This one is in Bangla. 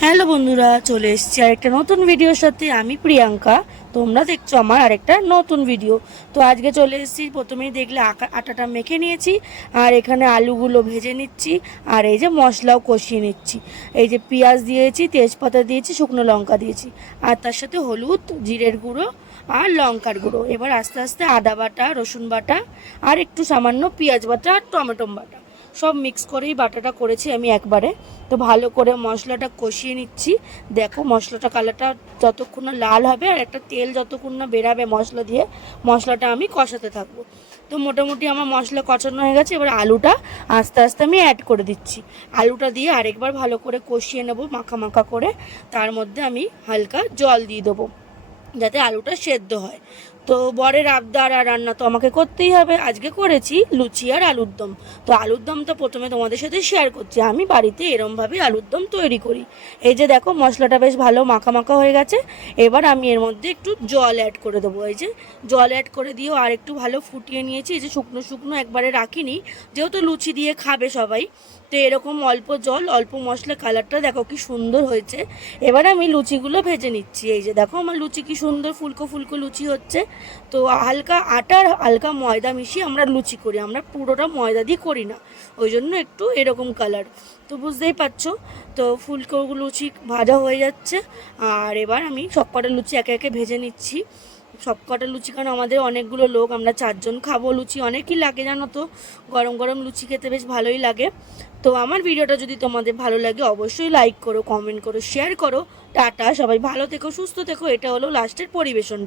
হ্যালো বন্ধুরা, চলে এসেছি আরেকটা নতুন ভিডিওর সাথে। আমি প্রিয়াঙ্কা, তোমরা দেখছো আমার আরেকটা নতুন ভিডিও। তো আজকে চলে এসেছি, প্রথমেই দেখলে আটাটা মেখে নিয়েছি, আর এখানে আলুগুলো ভেজে নিচ্ছি, আর এই যে মশলাও কষিয়ে নিচ্ছি। এই যে পেঁয়াজ দিয়েছি, তেজপাতা দিয়েছি, শুকনো লঙ্কা দিয়েছি, আর তার সাথে হলুদ, জিরের গুঁড়ো আর লঙ্কার গুঁড়ো। এবার আস্তে আস্তে আদা বাটা, রসুন বাটা, আর একটু সামান্য পেঁয়াজ বাটা আর টমেটো বাটা সব মিক্স করেই বাটাটা করেছি আমি একবারে। তো ভালো করে মশলাটা কষিয়ে নিচ্ছি। দেখো মশলাটা কালারটা যতক্ষণ না লাল হবে আর একটা তেল যতক্ষণ না বেরাবে মশলা দিয়ে, মশলাটা আমি কষাতে থাকবো। তো মোটামুটি আমার মশলা কষানো হয়ে গেছে। এবার আলুটা আস্তে আস্তে আমি অ্যাড করে দিচ্ছি। আলুটা দিয়ে আরেকবার ভালো করে কষিয়ে নেবো মাখা মাখা করে। তার মধ্যে আমি হালকা জল দিয়ে দেবো যাতে আলুটা সেদ্ধ হয়। তো বরের আবদার আর রান্না তো আমাকে করতেই হবে। আজকে করেছি লুচি আর আলুর দম। তো আলুর দমটা প্রথমে তোমাদের সাথে শেয়ার করছি। আমি বাড়িতে এরমভাবেই আলুর দম তৈরি করি। এই যে দেখো মশলাটা বেশ ভালো মাখা মাখা হয়ে গেছে। এবার আমি এর মধ্যে একটু জল অ্যাড করে দেবো। এই যে জল অ্যাড করে দিয়েও আর একটু ভালো ফুটিয়ে নিয়েছি। এই যে শুকনো শুকনো একবারে রাখিনি, যেহেতু লুচি দিয়ে খাবে সবাই, তো এরকম অল্প জল অল্প মশলা, কালারটা দেখো কি সুন্দর হয়েছে। এবার আমি লুচিগুলো ভেজে নিচ্ছি। এই যে দেখো আমার লুচি কি সুন্দর ফুলকো ফুলকো লুচি হচ্ছে। তো হালকা আটা আর হালকা ময়দা মিশিয়ে আমরা লুচি করি, আমরা পুরোটা ময়দা দিয়ে করি না, ওই জন্য একটু এরকম কালার। তো বুঝতেই পারছো। তো ফুলকো লুচি ভাজা হয়ে যাচ্ছে, আর এবার আমি সব কটা লুচি একে একে ভেজে নিচ্ছি। সব কটা লুচি, কারণ আমাদের অনেকগুলো লোক, আমরা 4 জন খাবো। লুচি অনেকই লাগে জানো তো, গরম গরম লুচি খেতে বেশ ভালোই লাগে। তো আমার ভিডিওটা যদি তোমাদের ভালো লাগে অবশ্যই লাইক করো, কমেন্ট করো, শেয়ার করো। টাটা, সবাই ভালো থেকো, সুস্থ থেকো। এটা হলো লাস্টের পরিবেশনটা।